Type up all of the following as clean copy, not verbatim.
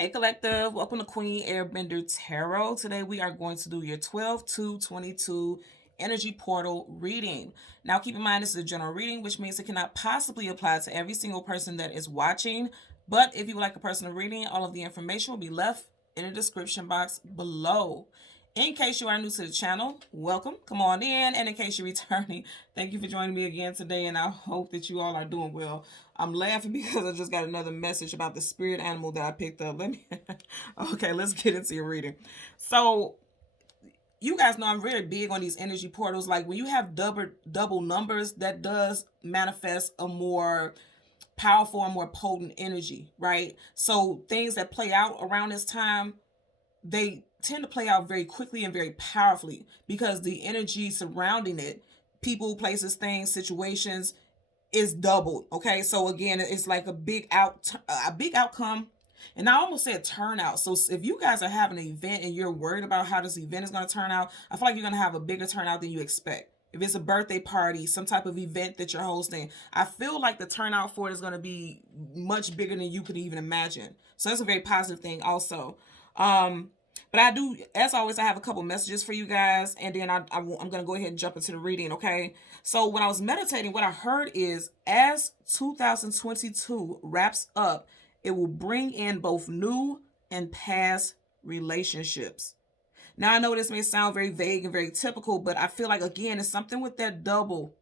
Hey Collective, welcome to Queen Airbender Tarot. Today we are going to do your 12-22 energy portal reading. Now keep in mind this is a general reading, which means it cannot possibly apply to every single person that is watching. But if you would like a personal reading, all of the information will be left in the description box below. In case you are new to the channel, welcome, come on in. And in case you're returning, thank you for joining me again today, and I hope that you all are doing well. I'm laughing because I just got another message about the spirit animal that I picked up. Okay, let's get into your reading. So, you guys know I'm very big on these energy portals. Like when you have double numbers, that does manifest a more powerful and more potent energy, right? So things that play out around this time, they tend to play out very quickly and very powerfully because the energy surrounding it, people, places, things, situations, is doubled. Okay, so again, it's like a big outcome. And I almost said turnout. So if you guys are having an event and you're worried about how this event is going to turn out, I feel like you're going to have a bigger turnout than you expect. If it's a birthday party, some type of event that you're hosting, I feel like the turnout for it is going to be much bigger than you could even imagine. So that's a very positive thing also. But I do, as always, I have a couple messages for you guys, and then I'm going to go ahead and jump into the reading, okay? So when I was meditating, what I heard is, as 2022 wraps up, it will bring in both new and past relationships. Now, I know this may sound very vague and very typical, but I feel like, again, it's something with that double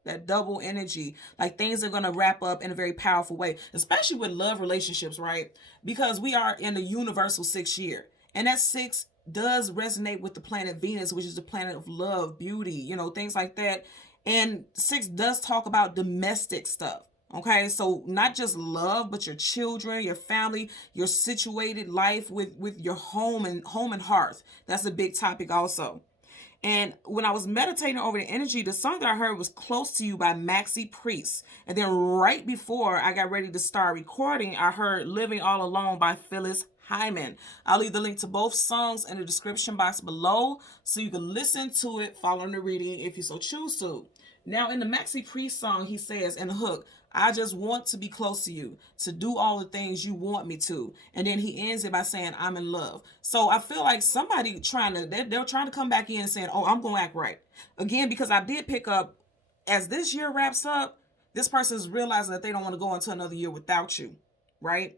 energy. Like things are going to wrap up in a very powerful way, especially with love relationships, right? Because we are in the universal 6th year. And that 6 does resonate with the planet Venus, which is the planet of love, beauty, things like that. And 6 does talk about domestic stuff. Okay, so not just love, but your children, your family, your situated life with your home and hearth. That's a big topic also. And when I was meditating over the energy, the song that I heard was Close to You by Maxi Priest. And then right before I got ready to start recording, I heard Living All Alone by Phyllis Hyman. I'll leave the link to both songs in the description box below so you can listen to it following the reading if you so choose to. Now, in the Maxi Priest song, he says in the hook, I just want to be close to you, to do all the things you want me to. And then he ends it by saying, I'm in love. So I feel like somebody they're trying to come back in and saying, oh, I'm going to act right. Again, because I did pick up, as this year wraps up, this person's realizing that they don't want to go into another year without you, right?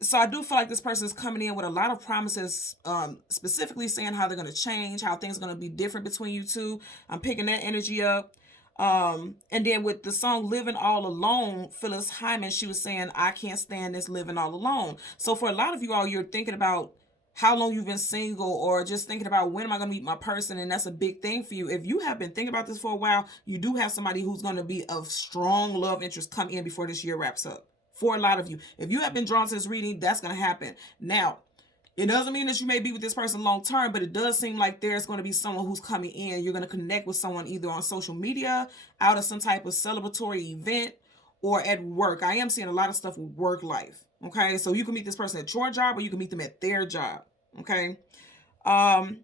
So I do feel like this person is coming in with a lot of promises, specifically saying how they're going to change, how things are going to be different between you two. I'm picking that energy up. And then with the song Living All Alone, Phyllis Hyman, she was saying, I can't stand this living all alone. So for a lot of you all, you're thinking about how long you've been single, or just thinking about when am I going to meet my person, and that's a big thing for you. If you have been thinking about this for a while, you do have somebody who's going to be of strong love interest come in before this year wraps up. For a lot of you, if you have been drawn to this reading, that's going to happen. Now, it doesn't mean that you may be with this person long term, but it does seem like there's going to be someone who's coming in. You're going to connect with someone either on social media, out of some type of celebratory event, or at work. I am seeing a lot of stuff with work life. Okay, so you can meet this person at your job, or you can meet them at their job. Okay. I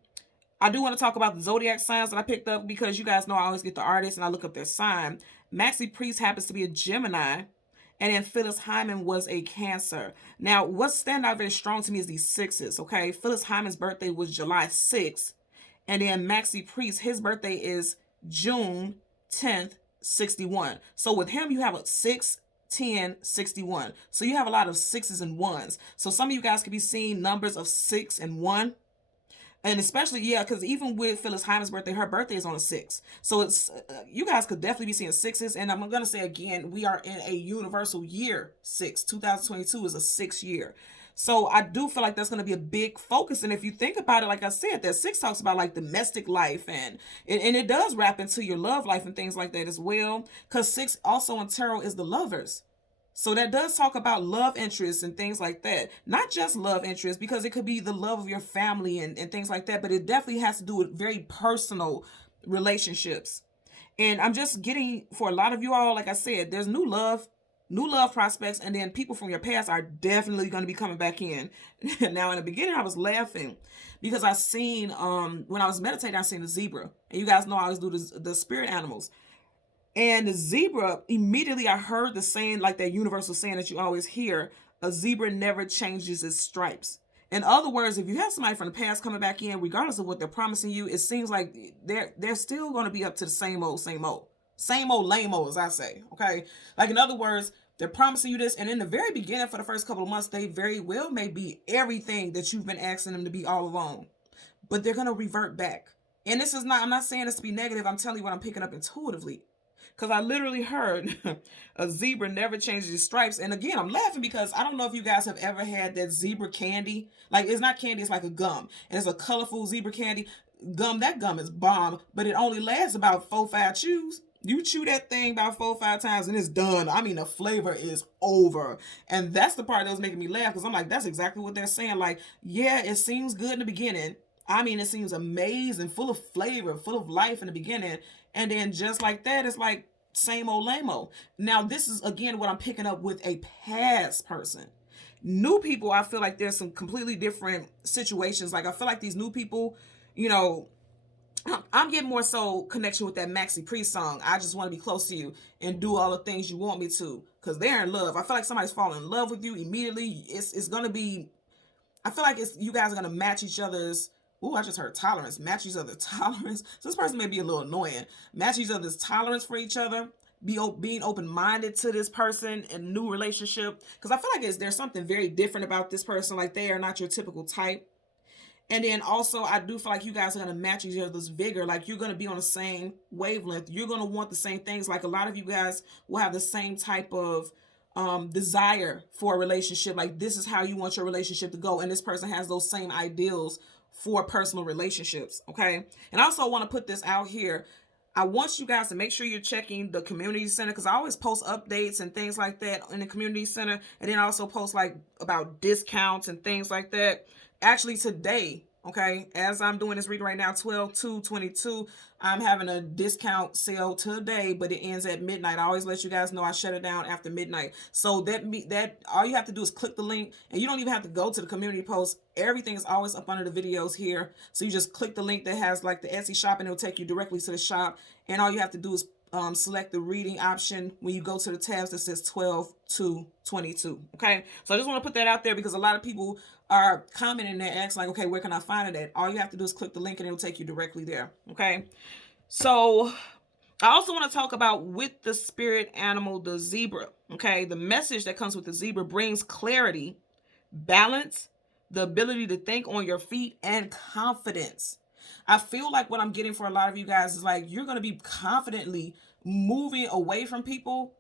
do want to talk about the Zodiac signs that I picked up, because you guys know I always get the artists and I look up their sign. Maxi Priest happens to be a Gemini. And then Phyllis Hyman was a Cancer. Now, what's standing out very strong to me is these 6s, okay? Phyllis Hyman's birthday was July 6th. And then Maxi Priest, his birthday is June 10th, 61. So with him, you have a 6, 10, 61. So you have a lot of 6s and 1s. So some of you guys could be seeing numbers of 6 and 1. And especially, because even with Phyllis Hyman's birthday, her birthday is on the 6th. So it's you guys could definitely be seeing 6s. And I'm going to say again, we are in a universal year 6. 2022 is a 6th year. So I do feel like that's going to be a big focus. And if you think about it, like I said, that 6 talks about like domestic life. And it does wrap into your love life and things like that as well. Because 6 also in tarot is the lovers. So that does talk about love interests and things like that. Not just love interests, because it could be the love of your family and things like that, but it definitely has to do with very personal relationships. And I'm just getting, for a lot of you all, like I said, there's new love prospects, and then people from your past are definitely going to be coming back in. Now, in the beginning, I was laughing because I seen, when I was meditating, I seen a zebra. And you guys know I always do the spirit animals. And the zebra, immediately I heard the saying, like that universal saying that you always hear, a zebra never changes its stripes. In other words, if you have somebody from the past coming back in, regardless of what they're promising you, it seems like they're still going to be up to the same old lame old, as I say. Okay, like in other words, they're promising you this, and in the very beginning, for the first couple of months, they very well may be everything that you've been asking them to be all along, but they're going to revert back. And this is not, I'm not saying this to be negative. I'm telling you what I'm picking up intuitively. Because I literally heard a zebra never changes its stripes. And again, I'm laughing because I don't know if you guys have ever had that zebra candy. Like, it's not candy, it's like a gum. And it's a colorful zebra candy. That gum is bomb, but it only lasts about 4-5 chews. You chew that thing about 4-5 times and it's done. I mean, the flavor is over. And that's the part that was making me laugh, because I'm like, that's exactly what they're saying. Like, yeah, it seems good in the beginning. I mean, it seems amazing, full of flavor, full of life in the beginning. And then just like that, it's like same old lame-o. Now, this is, again, what I'm picking up with a past person. New people, I feel like there's some completely different situations. Like, I feel like these new people, you know, I'm getting more so connection with that Maxi Priest song. I just want to be close to you and do all the things you want me to, because they're in love. I feel like somebody's falling in love with you immediately. It's going to be, I feel like you guys are going to match each other's. Ooh, I just heard tolerance. Match each other's tolerance. So this person may be a little annoying. Match each other's tolerance for each other. Being open-minded to this person in a new relationship. Because I feel like there's something very different about this person. Like, they are not your typical type. And then also, I do feel like you guys are going to match each other's vigor. Like, you're going to be on the same wavelength. You're going to want the same things. Like, a lot of you guys will have the same type of desire for a relationship. Like, this is how you want your relationship to go. And this person has those same ideals for personal relationships. Okay. And I also want to put this out here. I want you guys to make sure you're checking the community center, because I always post updates and things like that in the community center. And then I also post like about discounts and things like that. Actually today, okay, as I'm doing this reading right now, 12/2/22, I'm having a discount sale today, but it ends at midnight. I always let you guys know I shut it down after midnight. So that all you have to do is click the link, and you don't even have to go to the community post. Everything is always up under the videos here. So you just click the link that has like the Etsy shop, and it'll take you directly to the shop. And all you have to do is select the reading option when you go to the tabs that says 12/2/22. Okay, so I just want to put that out there, because a lot of people are commenting and asking like, okay, where can I find it at? All you have to do is click the link and it'll take you directly there. Okay, so I also want to talk about with the spirit animal, the zebra. Okay, the message that comes with the zebra brings clarity, balance, the ability to think on your feet, and confidence. I feel like what I'm getting for a lot of you guys is like, you're going to be confidently moving away from people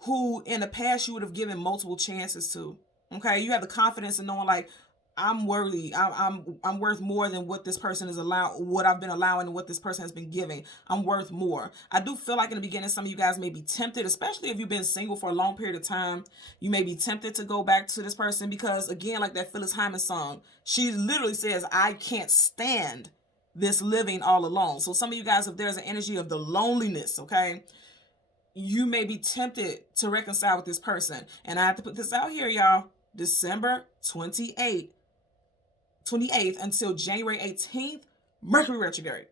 who in the past you would have given multiple chances to. Okay, you have the confidence in knowing like, I'm worthy. I'm worth more than what this person is what I've been allowing, and what this person has been giving. I'm worth more. I do feel like in the beginning, some of you guys may be tempted, especially if you've been single for a long period of time. You may be tempted to go back to this person, because again, like that Phyllis Hyman song, she literally says, I can't stand this living all alone. So some of you guys, if there's an energy of the loneliness, okay, you may be tempted to reconcile with this person. And I have to put this out here, y'all. December 28th until January 18th, Mercury retrograde.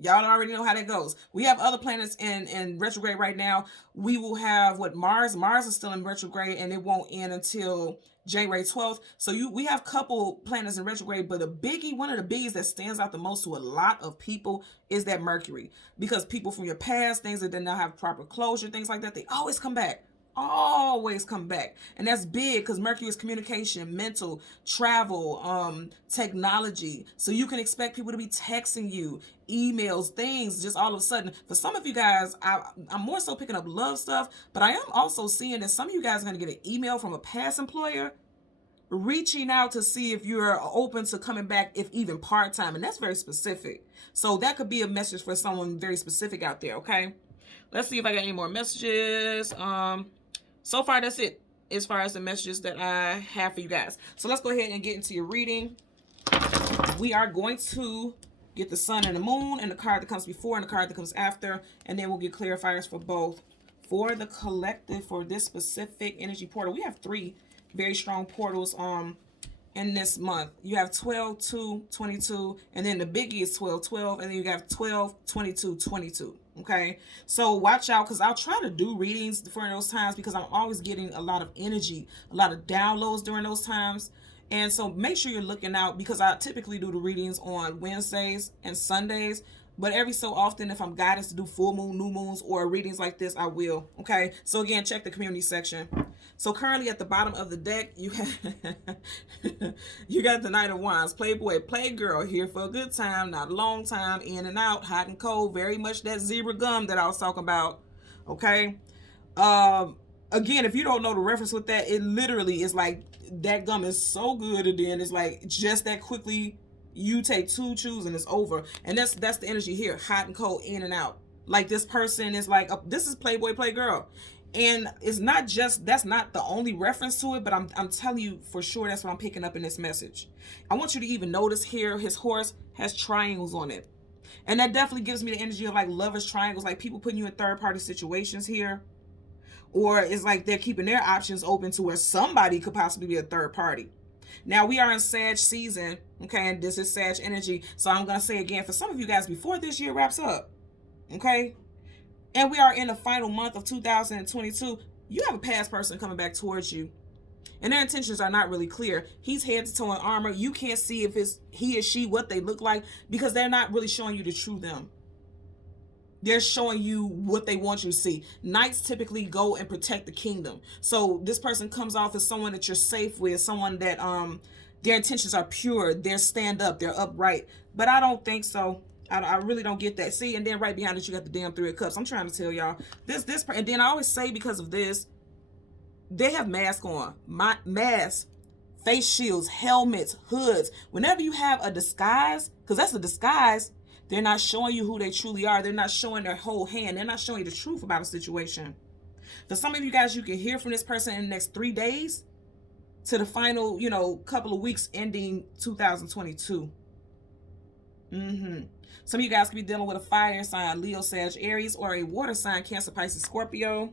Y'all already know how that goes. We have other planets in retrograde right now. We will have Mars is still in retrograde, and it won't end until January 12th. So we have a couple planets in retrograde, but one of the biggies that stands out the most to a lot of people is that Mercury. Because people from your past, things that did not have proper closure, things like that, they always come back. And that's big, because Mercury is communication, mental, travel, technology. So you can expect people to be texting you, emails, things, just all of a sudden. For some of you guys, I'm more so picking up love stuff, but I am also seeing that some of you guys are going to get an email from a past employer reaching out to see if you're open to coming back, if even part-time. And that's very specific. So that could be a message for someone very specific out there. Okay, let's see if I got any more messages. So far, that's it as far as the messages that I have for you guys. So let's go ahead and get into your reading. We are going to get the sun and the moon, and the card that comes before and the card that comes after, and then we'll get clarifiers for both. For the collective, for this specific energy portal, we have 3 very strong portals in this month. You have 12/2/22, and then the biggie is 12/12, and then you have 12/22/22. Okay, so watch out, because I'll try to do readings during those times because I'm always getting a lot of energy, a lot of downloads during those times. And so make sure you're looking out, because I typically do the readings on Wednesdays and Sundays. But every so often, if I'm guided to do full moon, new moons, or readings like this, I will. Okay, so again, check the community section. So currently at the bottom of the deck, you have you got the Knight of Wands, Playboy, Playgirl, here for a good time, not a long time, in and out, hot and cold, very much that zebra gum that I was talking about. Okay, again, if you don't know the reference with that, it literally is like that gum is so good, and then it's like just that quickly you take two chews and it's over. And that's the energy here, hot and cold, in and out. Like this person is like, this is Playboy, Playgirl. And it's not just, that's not the only reference to it, but I'm telling you for sure that's what I'm picking up in this message. I want you to even notice here, his horse has triangles on it. And that definitely gives me the energy of like lovers triangles, like people putting you in third party situations here. Or it's like they're keeping their options open to where somebody could possibly be a third party. Now we are in Sag season, okay, and this is Sag energy. So I'm going to say again, for some of you guys, before this year wraps up, okay, and we are in the final month of 2022, you have a past person coming back towards you. And their intentions are not really clear. He's head to toe in armor. You can't see if it's he or she, what they look like, because they're not really showing you the true them. They're showing you what they want you to see. Knights typically go and protect the kingdom. So this person comes off as someone that you're safe with, someone that their intentions are pure, they're stand up, they're upright. But I don't think so. I really don't get that. See, and then right behind it, you got the damn Three of Cups. I'm trying to tell y'all. And then I always say, because of this, they have masks on. Masks, face shields, helmets, hoods. Whenever you have a disguise, because that's a disguise, they're not showing you who they truly are. They're not showing their whole hand. They're not showing you the truth about a situation. For some of you guys, you can hear from this person in the next 3 days to the final, couple of weeks ending 2022. Some of you guys could be dealing with a fire sign, Leo, Sag, Aries, or a water sign, Cancer, Pisces, Scorpio.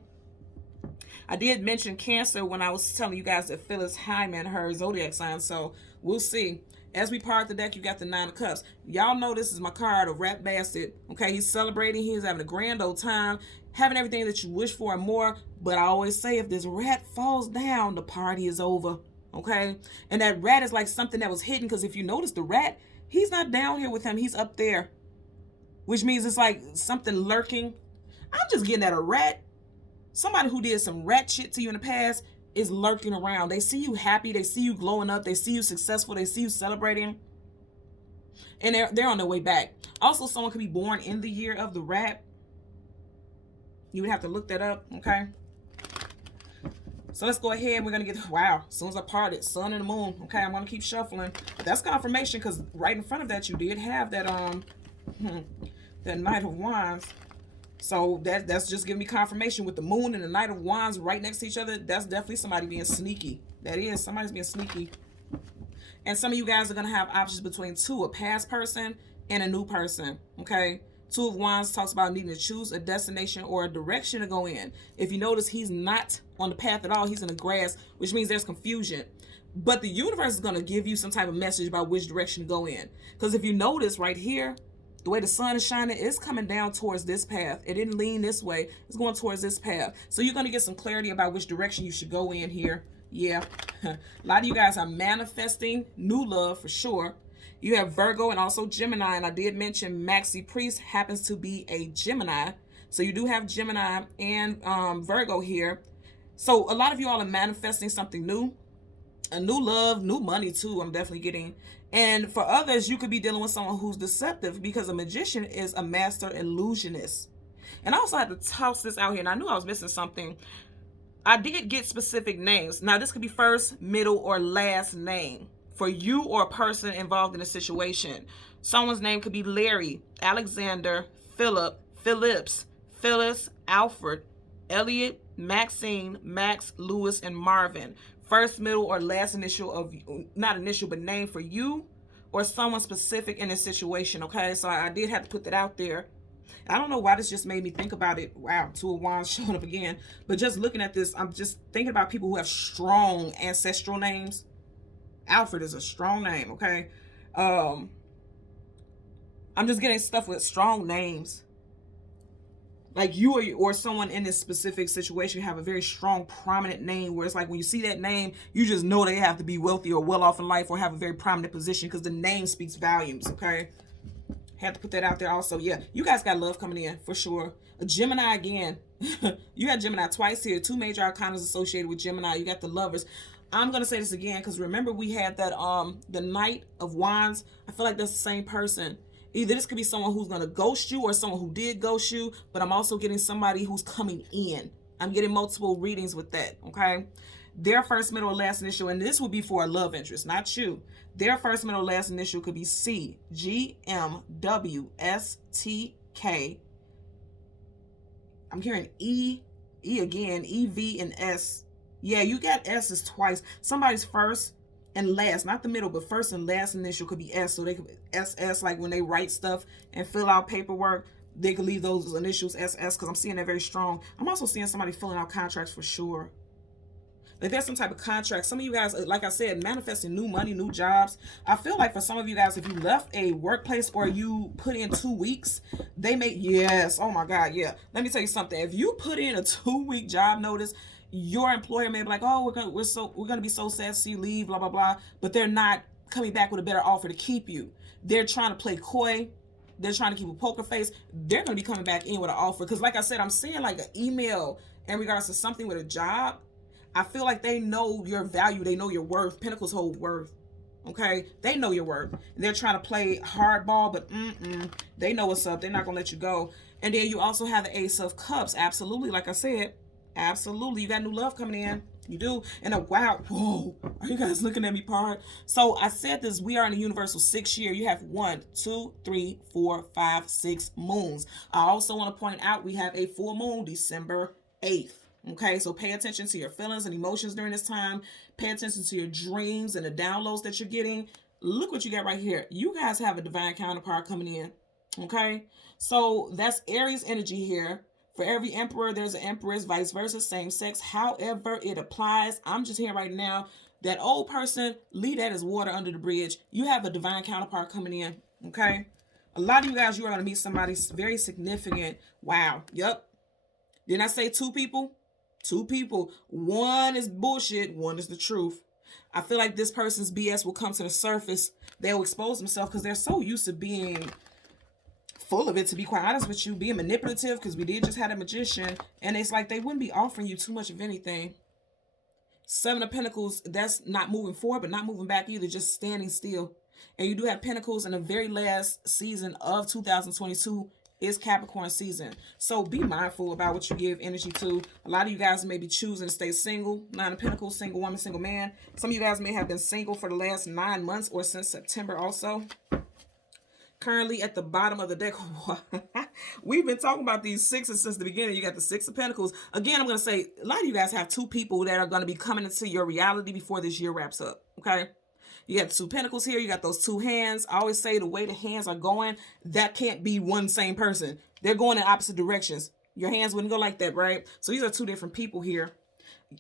I did mention Cancer when I was telling you guys that Phyllis Hyman, her zodiac sign, so we'll see. As we part the deck, you got the Nine of Cups. Y'all know this is my card, a rap bastard. Okay, he's celebrating. He's having a grand old time, having everything that you wish for and more. But I always say, if this rat falls down, the party is over. Okay, and that rat is like something that was hidden, because if you notice the rat, he's not down here with him. He's up there, which means it's like something lurking. I'm just getting at a rat. Somebody who did some rat shit to you in the past is lurking around. They see you happy. They see you glowing up. They see you successful. They see you celebrating. And they're on their way back. Also, someone could be born in the year of the rat. You would have to look that up, okay? So let's go ahead. We're going to get, wow, as soon as I parted, sun and the moon. Okay, I'm going to keep shuffling. But that's confirmation, because right in front of that, you did have that, that Knight of Wands. So that's just giving me confirmation with the moon and the Knight of Wands right next to each other. That's definitely somebody being sneaky. That is, somebody's being sneaky. And some of you guys are going to have options between two, a past person and a new person, okay? Two of Wands talks about needing to choose a destination or a direction to go in. If you notice, he's not on the path at all. He's in the grass, which means there's confusion. But the universe is going to give you some type of message about which direction to go in. Because if you notice right here, the way the sun is shining, it's coming down towards this path. It didn't lean this way. It's going towards this path. So you're going to get some clarity about which direction you should go in here. Yeah. A lot of you guys are manifesting new love for sure. You have Virgo and also Gemini. And I did mention Maxi Priest happens to be a Gemini. So you do have Gemini and Virgo here. So a lot of you all are manifesting something new. A new love, new money too, I'm definitely getting. And for others, you could be dealing with someone who's deceptive, because a magician is a master illusionist. And I also had to toss this out here, and I knew I was missing something. I did get specific names. Now, this could be first, middle, or last name for you or a person involved in a situation. Someone's name could be Larry, Alexander, Philip, Phillips, Phyllis, Alfred, Elliot, Maxine, Max, Lewis, and Marvin. First, middle, or last initial of, not initial, but name for you or someone specific in this situation, okay? So I did have to put that out there. I don't know why this just made me think about it. Wow, Two of Wands showing up again. But just looking at this, I'm just thinking about people who have strong ancestral names. Alfred is a strong name, okay? I'm just getting stuff with strong names. like you or someone in this specific situation have a very strong, prominent name where it's like when you see that name, you just know they have to be wealthy or well off in life or have a very prominent position because the name speaks volumes. Okay, have to put that out there also. Yeah, you guys got love coming in for sure. A Gemini again. You got Gemini twice here. Two major arcanas associated with Gemini. You got the Lovers. I'm gonna say this again because remember we had that the Knight of Wands. I feel like that's the same person. Either this could be someone who's gonna ghost you or someone who did ghost you, but I'm also getting somebody who's coming in. I'm getting multiple readings with that. Okay, their first, middle, or last initial, and this would be for a love interest, not you. Their first, middle, or last initial could be C, G, M, W, S, T, K. I'm hearing E, E again, E, V, and S. Yeah, you got S's twice. Somebody's first and last, not the middle, but first and last initial could be S. So they could SS, like when they write stuff and fill out paperwork, they could leave those initials SS because I'm seeing that very strong. I'm also seeing somebody filling out contracts for sure. Like there's some type of contract. Some of you guys, like I said, manifesting new money, new jobs. I feel like for some of you guys, if you left a workplace or you put in 2 weeks, they may, yes, oh my God, yeah. Let me tell you something. If you put in a 2-week job notice, your employer may be like, oh, we're gonna be so sad to see you leave, blah, blah, blah. But they're not coming back with a better offer to keep you. They're trying to play coy. They're trying to keep a poker face. They're gonna be coming back in with an offer. Because like I said, I'm seeing like an email in regards to something with a job. I feel like they know your value. They know your worth. Pentacles hold worth. Okay? They know your worth. They're trying to play hardball, but they know what's up. They're not going to let you go. And then you also have the Ace of Cups. Absolutely. Like I said, absolutely. You got new love coming in. You do. And wow. Whoa. Are you guys looking at me, Pod? So I said this. We are in the universal 6 year. You have 1, 2, 3, 4, 5, 6 moons. I also want to point out we have a full moon December 8th. Okay, so pay attention to your feelings and emotions during this time. Pay attention to your dreams and the downloads that you're getting. Look what you got right here. You guys have a divine counterpart coming in. Okay, so that's Aries energy here. For every emperor, there's an empress, vice versa, same sex. However it applies, I'm just here right now. That old person, leave that as water under the bridge. You have a divine counterpart coming in. Okay, a lot of you guys, you are going to meet somebody very significant. Wow. Yep. Didn't I say 2 people? 2 people. One is bullshit. One is the truth. I feel like this person's BS will come to the surface. They'll expose themselves because they're so used to being full of it, to be quite honest with you, being manipulative, because we did just have a magician, and it's like they wouldn't be offering you too much of anything. 7 of Pentacles, that's not moving forward, but not moving back either, just standing still. And you do have Pentacles in the very last season of 2022. Is Capricorn season. So be mindful about what you give energy to. A lot of you guys may be choosing to stay single. 9 of Pentacles, single woman, single man. Some of you guys may have been single for the last 9 months or since September also. Currently at the bottom of the deck. We've been talking about these 6s since the beginning. You got the 6 of Pentacles. Again, I'm going to say a lot of you guys have 2 people that are going to be coming into your reality before this year wraps up. Okay? You got 2 Pentacles here. You got those 2 hands. I always say the way the hands are going, that can't be one same person. They're going in opposite directions. Your hands wouldn't go like that, right? So these are 2 different people here.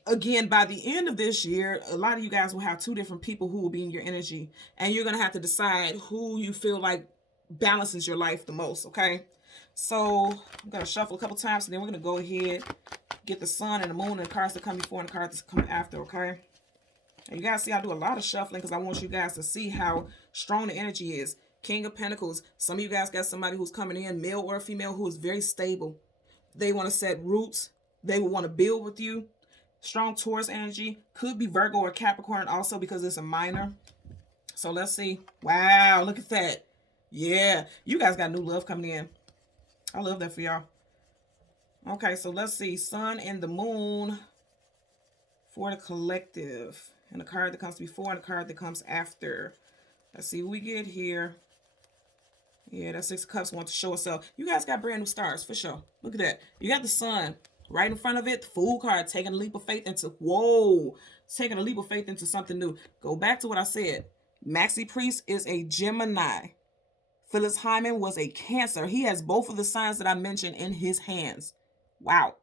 Again, by the end of this year, a lot of you guys will have 2 different people who will be in your energy. And you're going to have to decide who you feel like balances your life the most, okay? So I'm going to shuffle a couple times, and then we're going to go ahead, get the sun and the moon and the cards that come before and the cards that come after, okay? And you guys see I do a lot of shuffling because I want you guys to see how strong the energy is. King of Pentacles. Some of you guys got somebody who's coming in, male or female, who is very stable. They want to set roots. They will want to build with you. Strong Taurus energy. Could be Virgo or Capricorn also because it's a minor. So let's see. Wow, look at that. Yeah, you guys got new love coming in. I love that for y'all. Okay, so let's see. Sun and the moon for the collective. And the card that comes before and the card that comes after. Let's see what we get here. Yeah, that 6 of Cups wants to show itself. You guys got brand new stars, for sure. Look at that. You got the sun right in front of it. The Fool card, taking a leap of faith into, whoa, taking a leap of faith into something new. Go back to what I said. Maxi Priest is a Gemini. Phyllis Hyman was a Cancer. He has both of the signs that I mentioned in his hands. Wow.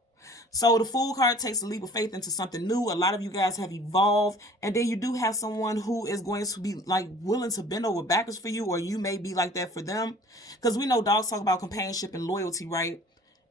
So the Fool card takes a leap of faith into something new. A lot of you guys have evolved. And then you do have someone who is going to be like willing to bend over backwards for you, or you may be like that for them. Because we know dogs talk about companionship and loyalty, right?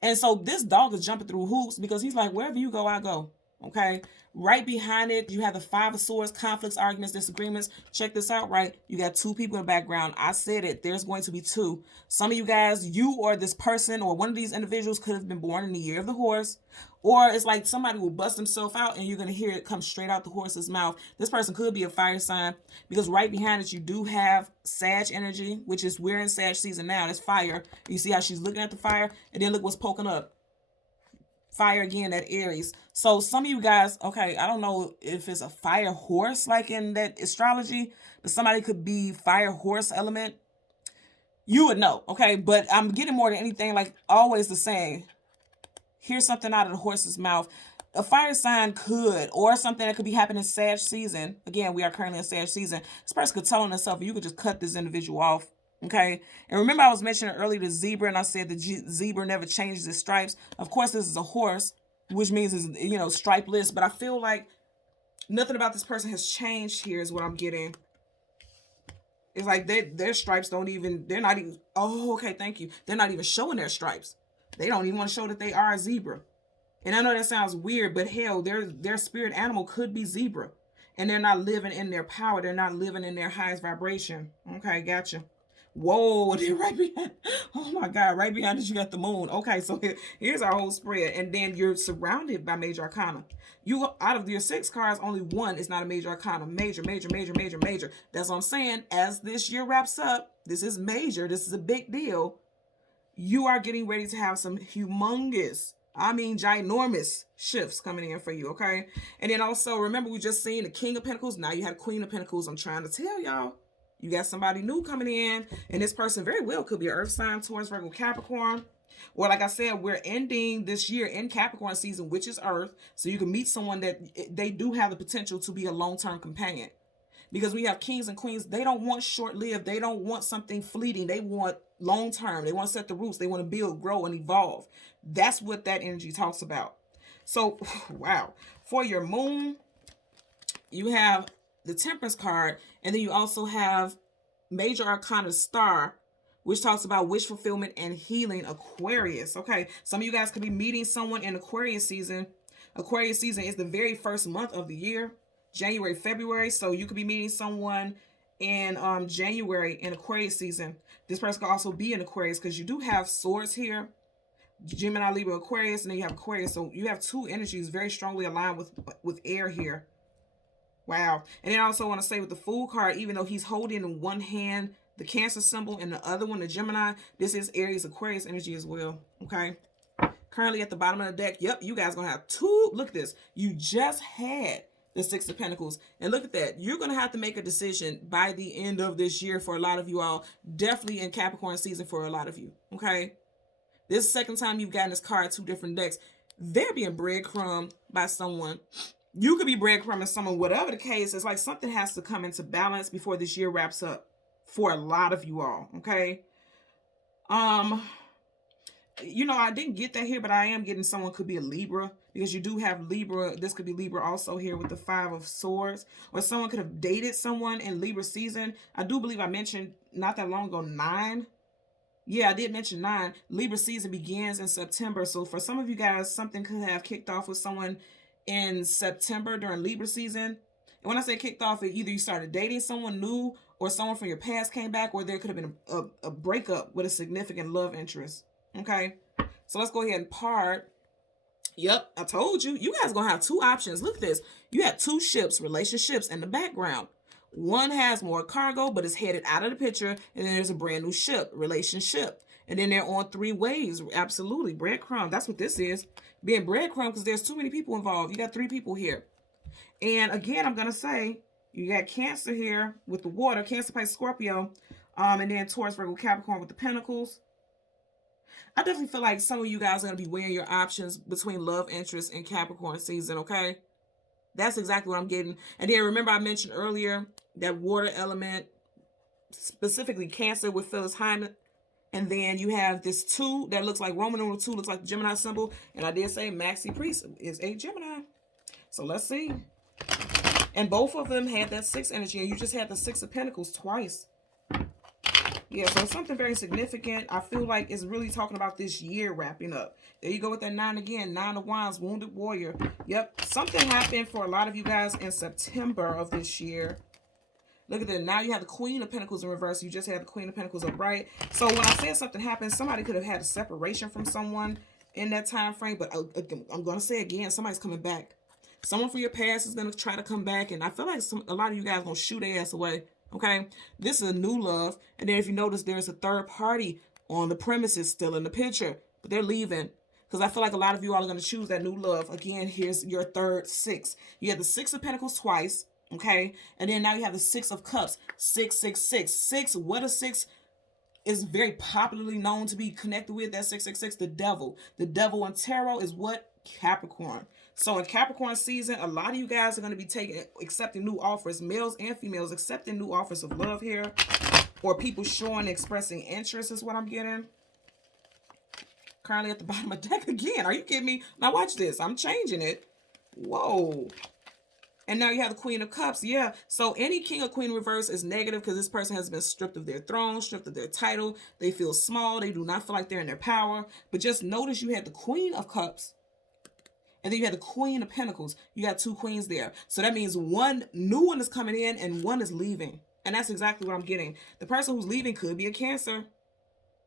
And so this dog is jumping through hoops because he's like, wherever you go, I go. Okay. Right behind it, you have the Five of Swords, conflicts, arguments, disagreements. Check this out, right? You got two people in the background. I said it. There's going to be two. Some of you guys, you or this person or one of these individuals could have been born in the year of the horse. Or it's like somebody will bust himself out and you're going to hear it come straight out the horse's mouth. This person could be a fire sign because right behind it, you do have Sag energy, which is we're in Sag season now. That's fire. You see how she's looking at the fire? And then look what's poking up. Fire again at Aries. So some of you guys, okay, I don't know if it's a fire horse like in that astrology, but somebody could be fire horse element. You would know, okay? But I'm getting more than anything, like always the saying, here's something out of the horse's mouth. A fire sign could, or something that could be happening in Sag season. Again, we are currently in Sag season. This person could tell on themselves, you could just cut this individual off. Okay. And remember I was mentioning earlier the zebra, and I said the zebra never changes its stripes. Of course, this is a horse, which means it's, you know, stripeless, but I feel like nothing about this person has changed here is what I'm getting. It's like their stripes don't even, they're not even, oh, okay, thank you. They're not even showing their stripes. They don't even want to show that they are a zebra. And I know that sounds weird, but hell, their spirit animal could be zebra. And they're not living in their power. They're not living in their highest vibration. Okay, gotcha. Whoa, they're right behind. Oh my God, right behind it, you got the moon. Okay, so here's our whole spread. And then you're surrounded by major arcana. You, out of your 6 cards, only one is not a major arcana. Major, major, major, major, major. That's what I'm saying. As this year wraps up, this is major. This is a big deal. You are getting ready to have some humongous, I mean ginormous shifts coming in for you, okay? And then also, remember we just seen the King of Pentacles. Now you have Queen of Pentacles. I'm trying to tell y'all. You got somebody new coming in, and this person very well could be an Earth sign, Taurus, Virgo, Capricorn. Or like I said, we're ending this year in Capricorn season, which is Earth. So you can meet someone that they do have the potential to be a long-term companion. Because we have kings and queens, they don't want short-lived. They don't want something fleeting. They want long-term. They want to set the roots. They want to build, grow, and evolve. That's what that energy talks about. So, wow. For your moon, you have the Temperance card, and then you also have Major Arcana Star, which talks about wish fulfillment and healing, Aquarius. Okay, some of you guys could be meeting someone in Aquarius season. Aquarius season is the very first month of the year, January, February. So you could be meeting someone in January in Aquarius season. This person could also be in Aquarius because you do have swords here. Gemini, Libra, Aquarius, and then you have Aquarius. So you have two energies very strongly aligned with air here. Wow. And then I also want to say with the Fool card, even though he's holding in one hand the Cancer symbol and the other one the Gemini, this is Aries, Aquarius energy as well. Okay. Currently at the bottom of the deck, yep, you guys going to have two. Look at this. You just had the 6 of Pentacles. And look at that. You're going to have to make a decision by the end of this year for a lot of you all. Definitely in Capricorn season for a lot of you. Okay. This is the second time you've gotten this card, 2 different decks. They're being breadcrumbed by someone. You could be breadcrumbing someone, whatever the case. It's like something has to come into balance before this year wraps up for a lot of you all, okay? You know, I didn't get that here, but I am getting someone could be a Libra because you do have Libra. This could be Libra also here with the 5 of Swords, or someone could have dated someone in Libra season. I do believe I mentioned not that long ago 9. Yeah, I did mention 9. Libra season begins in September. So for some of you guys, something could have kicked off with someone in September during Libra season. And when I say kicked off, either you started dating someone new or someone from your past came back, or there could have been a breakup with a significant love interest. Okay, so let's go ahead and part. Yep, I told you. You guys are going to have 2 options. Look at this. You have 2 ships, relationships in the background. One has more cargo, but it's headed out of the picture. And then there's a brand new ship, relationship. And then they're on 3 waves. Absolutely. Breadcrumb. That's what this is. Being breadcrumb because there's too many people involved. You got 3 people here. And again, I'm going to say, you got Cancer here with the water. Cancer, Pisces, Scorpio. And then Taurus, Virgo, Capricorn with the Pentacles. I definitely feel like some of you guys are going to be weighing your options between love interest and Capricorn season, okay? That's exactly what I'm getting. And then remember I mentioned earlier that water element, specifically Cancer with Phyllis Hyman. And then you have this 2 that looks like Roman numeral 2, looks like the Gemini symbol. And I did say Maxi Priest is a Gemini. So let's see. And both of them had that 6 energy. And you just had the 6 of Pentacles twice. Yeah, so it's something very significant. I feel like it's really talking about this year wrapping up. There you go with that 9 again. 9 of Wands, Wounded Warrior. Yep, something happened for a lot of you guys in September of this year. Look at that. Now you have the Queen of Pentacles in reverse. You just had the Queen of Pentacles upright. So when I said something happened, somebody could have had a separation from someone in that time frame. But I'm going to say again, somebody's coming back. Someone from your past is going to try to come back. And I feel like a lot of you guys are going to shoot their ass away. Okay, this is a new love. And then if you notice, there's a third party on the premises still in the picture, but they're leaving. Because I feel like a lot of you all are going to choose that new love. Again, here's your third 6. You have the 6 of Pentacles twice. Okay, and then now you have the 6 of Cups. 6, 6, 6. 6, what a 6 is very popularly known to be connected with. That 666, the devil. The devil in tarot is what? Capricorn. So in Capricorn season, a lot of you guys are going to be accepting new offers, males and females, accepting new offers of love here, or people showing, expressing interest is what I'm getting. Currently at the bottom of the deck again. Are you kidding me? Now watch this. I'm changing it. Whoa. And now you have the Queen of Cups. Yeah. So any King or Queen reverse is negative because this person has been stripped of their throne, stripped of their title. They feel small. They do not feel like they're in their power. But just notice you had the Queen of Cups. And then you had the Queen of Pentacles. You got 2 queens there. So that means one new one is coming in and one is leaving. And that's exactly what I'm getting. The person who's leaving could be a Cancer.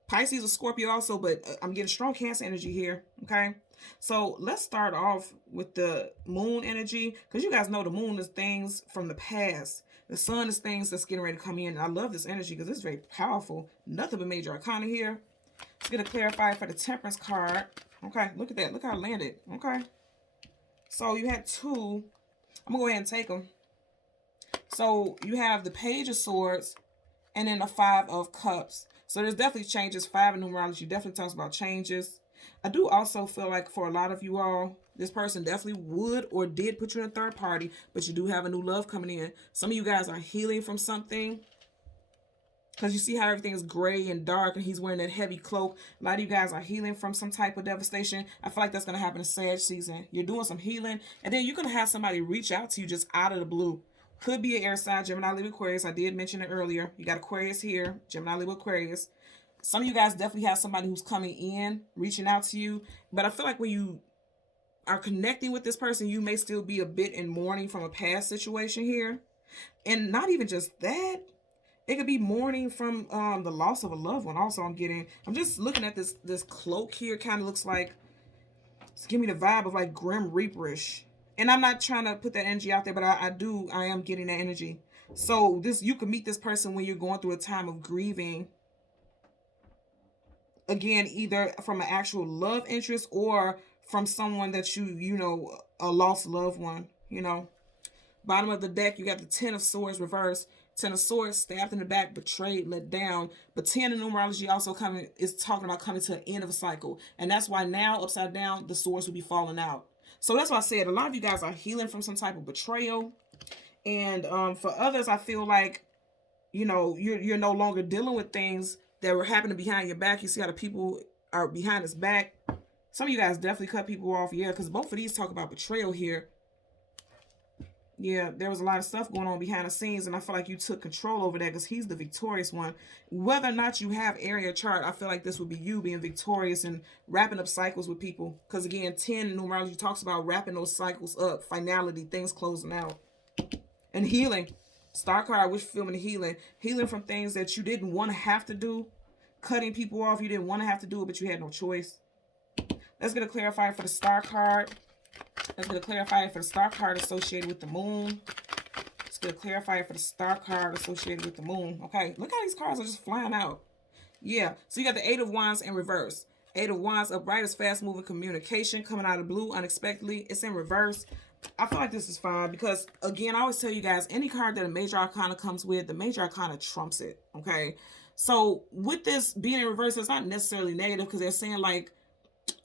Pisces or Scorpio also, but I'm getting strong Cancer energy here. Okay. So let's start off with the moon energy. Because you guys know the moon is things from the past. The sun is things that's getting ready to come in. I love this energy because it's very powerful. Nothing but major arcana here. Let's get a clarifier for the Temperance card. Okay. Look at that. Look how it landed. Okay. So you had 2. I'm going to go ahead and take them. So you have the Page of Swords and then the 5 of Cups. So there's definitely changes. 5 in numerology definitely talks about changes. I do also feel like for a lot of you all, this person definitely would or did put you in a third party, but you do have a new love coming in. Some of you guys are healing from something. Because you see how everything is gray and dark and he's wearing that heavy cloak. A lot of you guys are healing from some type of devastation. I feel like that's going to happen in Sag season. You're doing some healing. And then you're going to have somebody reach out to you just out of the blue. Could be an air sign, Gemini, Libra, Aquarius. I did mention it earlier. You got Aquarius here. Gemini, Libra, Aquarius. Some of you guys definitely have somebody who's coming in, reaching out to you. But I feel like when you are connecting with this person, you may still be a bit in mourning from a past situation here. And not even just that. It could be mourning from the loss of a loved one. Also, I'm just looking at this cloak here. Kind of looks like, it's giving me the vibe of like Grim Reaperish. And I'm not trying to put that energy out there, but I am getting that energy. So you can meet this person when you're going through a time of grieving. Again, either from an actual love interest or from someone that you know, a lost loved one, you know. Bottom of the deck, you got the 10 of Swords reversed. 10 of Swords, stabbed in the back, betrayed, let down. But 10 in numerology also is talking about coming to the end of a cycle. And that's why now, upside down, the swords will be falling out. So that's why I said a lot of you guys are healing from some type of betrayal. And for others, I feel like, you know, you're no longer dealing with things that were happening behind your back. You see how the people are behind his back. Some of you guys definitely cut people off. Yeah, because both of these talk about betrayal here. Yeah, there was a lot of stuff going on behind the scenes, and I feel like you took control over that because he's the victorious one. Whether or not you have area chart, I feel like this would be you being victorious and wrapping up cycles with people. Because again, 10 in numerology talks about wrapping those cycles up, finality, things closing out. And healing. Star card, wish fulfillment, healing. Healing from things that you didn't want to have to do. Cutting people off, you didn't want to have to do it, but you had no choice. Let's get a clarifier for the star card. Let's get a clarifier for the star card associated with the moon. Let's get a clarifier for the star card associated with the moon. Okay, look how these cards are just flying out. Yeah, so you got the 8 of Wands in reverse. 8 of Wands upright is fast-moving communication coming out of blue unexpectedly. It's in reverse. I feel like this is fine because, again, I always tell you guys, any card that a major arcana comes with, the major arcana trumps it, okay? So with this being in reverse, it's not necessarily negative because they're saying like,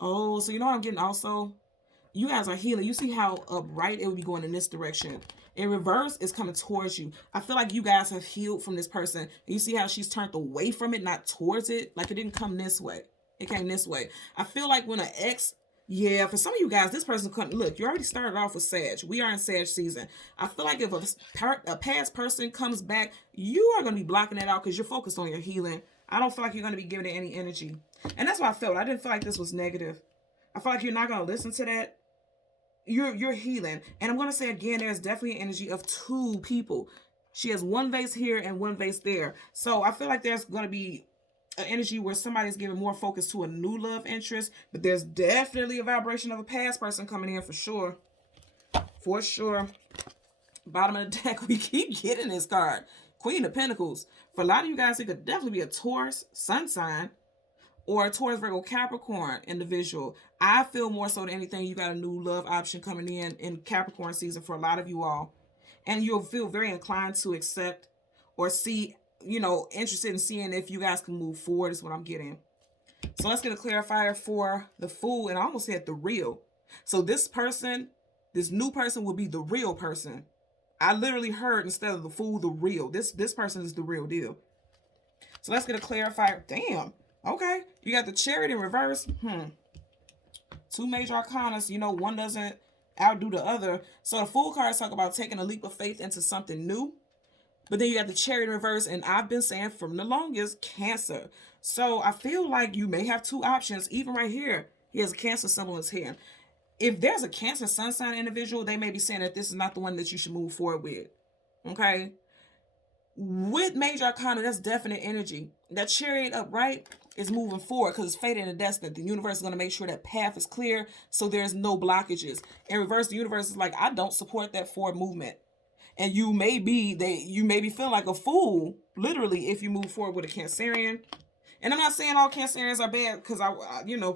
oh, so you know what I'm getting also? You guys are healing. You see how upright it would be going in this direction. In reverse, it's coming towards you. I feel like you guys have healed from this person. You see how she's turned away from it, not towards it? Like it didn't come this way. It came this way. I feel like when an ex Yeah, for some of you guys, this person couldn't look. You already started off with Sag. We are in Sag season. I feel like if a past person comes back, you are going to be blocking it out because you're focused on your healing. I don't feel like you're going to be giving it any energy. And that's what I felt. I didn't feel like this was negative. I feel like you're not going to listen to that. You're healing. And I'm going to say again, there's definitely an energy of two people. She has one vase here and one vase there. So I feel like there's going to be an energy where somebody's giving more focus to a new love interest, but there's definitely a vibration of a past person coming in for sure. For sure. Bottom of the deck, we keep getting this card. Queen of Pentacles. For a lot of you guys, it could definitely be a Taurus sun sign or a Taurus, Virgo, Capricorn individual. I feel more so than anything, you got a new love option coming in Capricorn season for a lot of you all. And you'll feel very inclined to accept or see, interested in seeing if you guys can move forward is what I'm getting. So let's get a clarifier for the Fool. And I almost said the real. So this new person will be the real person. I literally heard instead of the Fool, the real. This person is the real deal. So let's get a clarifier. Damn. Okay. You got the Chariot in reverse. Two major arcanas. One doesn't outdo the other. So the Fool cards talk about taking a leap of faith into something new. But then you got the Chariot in reverse, and I've been saying from the longest, Cancer. So I feel like you may have two options. Even right here, he has a Cancer symbol in his hand. If there's a Cancer sun sign individual, they may be saying that this is not the one that you should move forward with. Okay? With major arcana, that's definite energy. That Chariot upright is moving forward because it's fated in the destiny. The universe is going to make sure that path is clear so there's no blockages. In reverse, the universe is like, I don't support that forward movement. And you may be feeling like a fool, literally, if you move forward with a Cancerian. And I'm not saying all Cancerians are bad because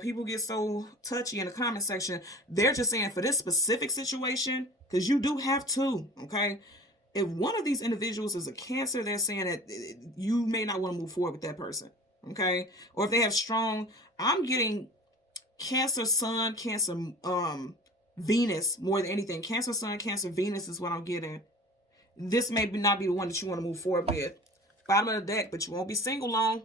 people get so touchy in the comment section. They're just saying for this specific situation, because you do have two, okay? If one of these individuals is a Cancer, they're saying that you may not want to move forward with that person, okay? Or if they have strong, I'm getting Cancer Sun, Cancer Venus more than anything. Cancer Sun, Cancer Venus is what I'm getting. This may not be the one that you want to move forward with. Bottom of the deck, but you won't be single long.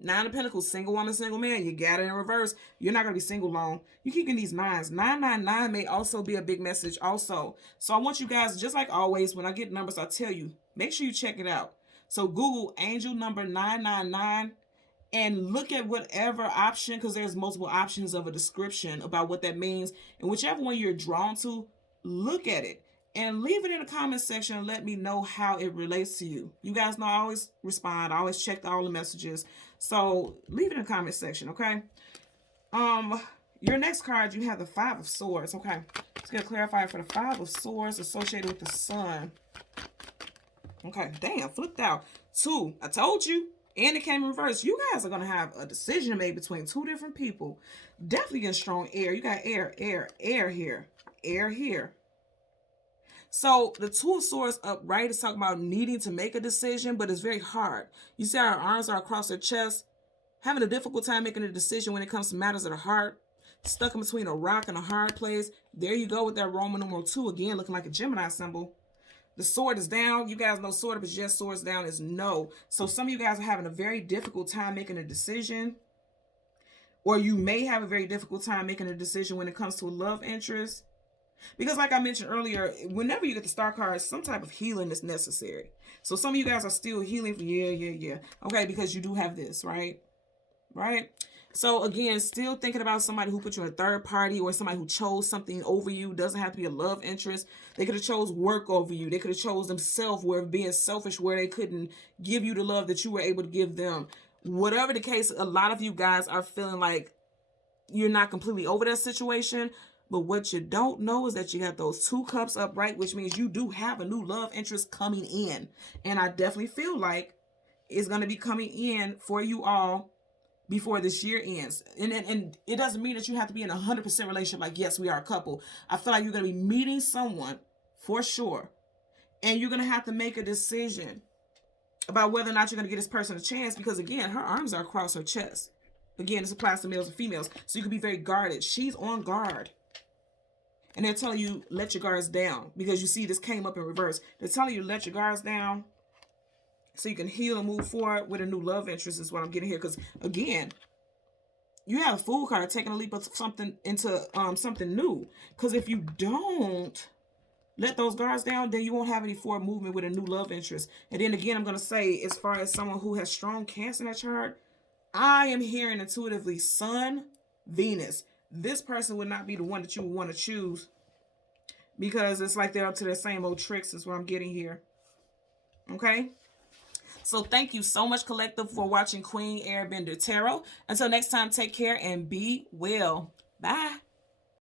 Nine of Pentacles, single woman, single man. You got it in reverse. You're not going to be single long. You keep getting these nines. 999 may also be a big message also. So I want you guys, just like always, when I get numbers, I tell you, make sure you check it out. So Google angel number 999 and look at whatever option, because there's multiple options of a description about what that means. And whichever one you're drawn to, look at it. And leave it in the comment section and let me know how it relates to you. You guys know I always respond. I always check all the messages. So leave it in the comment section, okay? Your next card, you have the Five of Swords, okay? Let's get a clarifier for the Five of Swords associated with the Sun. Okay, damn, flipped out. Two, I told you. And it came in reverse. You guys are going to have a decision to make between two different people. Definitely getting strong air. You got air here. Air here. So the Two of Swords upright is talking about needing to make a decision, but it's very hard. You see how her arms are across her chest, having a difficult time making a decision when it comes to matters of the heart, stuck in between a rock and a hard place. There you go with that Roman numeral 2 again, looking like a Gemini symbol. The sword is down. You guys know sword, but yes, swords down is no. So some of you guys are having a very difficult time making a decision, or you may have a very difficult time making a decision when it comes to a love interest. Because like I mentioned earlier, whenever you get the star cards, some type of healing is necessary. So some of you guys are still healing. Yeah. Okay, because you do have this, right? Right? So again, still thinking about somebody who put you in a third party or somebody who chose something over you. Doesn't have to be a love interest. They could have chose work over you. They could have chose themselves, where being selfish, where they couldn't give you the love that you were able to give them. Whatever the case, a lot of you guys are feeling like you're not completely over that situation. But what you don't know is that you got those 2 cups upright, which means you do have a new love interest coming in. And I definitely feel like it's going to be coming in for you all before this year ends. And it doesn't mean that you have to be in a 100% relationship like, yes, we are a couple. I feel like you're going to be meeting someone for sure. And you're going to have to make a decision about whether or not you're going to give this person a chance. Because again, her arms are across her chest. Again, this applies to males and females. So you can be very guarded. She's on guard. And they're telling you, let your guards down. Because you see, this came up in reverse. They're telling you, let your guards down so you can heal and move forward with a new love interest is what I'm getting here. Because, again, you have a Fool card, taking a leap of something into something new. Because if you don't let those guards down, then you won't have any forward movement with a new love interest. And then again, I'm going to say, as far as someone who has strong Cancer in that chart, I am hearing intuitively Sun, Venus. This person would not be the one that you would want to choose, because it's like they're up to their same old tricks is what I'm getting here. Okay? So thank you so much, Collective, for watching Queen Airbender Tarot. Until next time, take care and be well. Bye.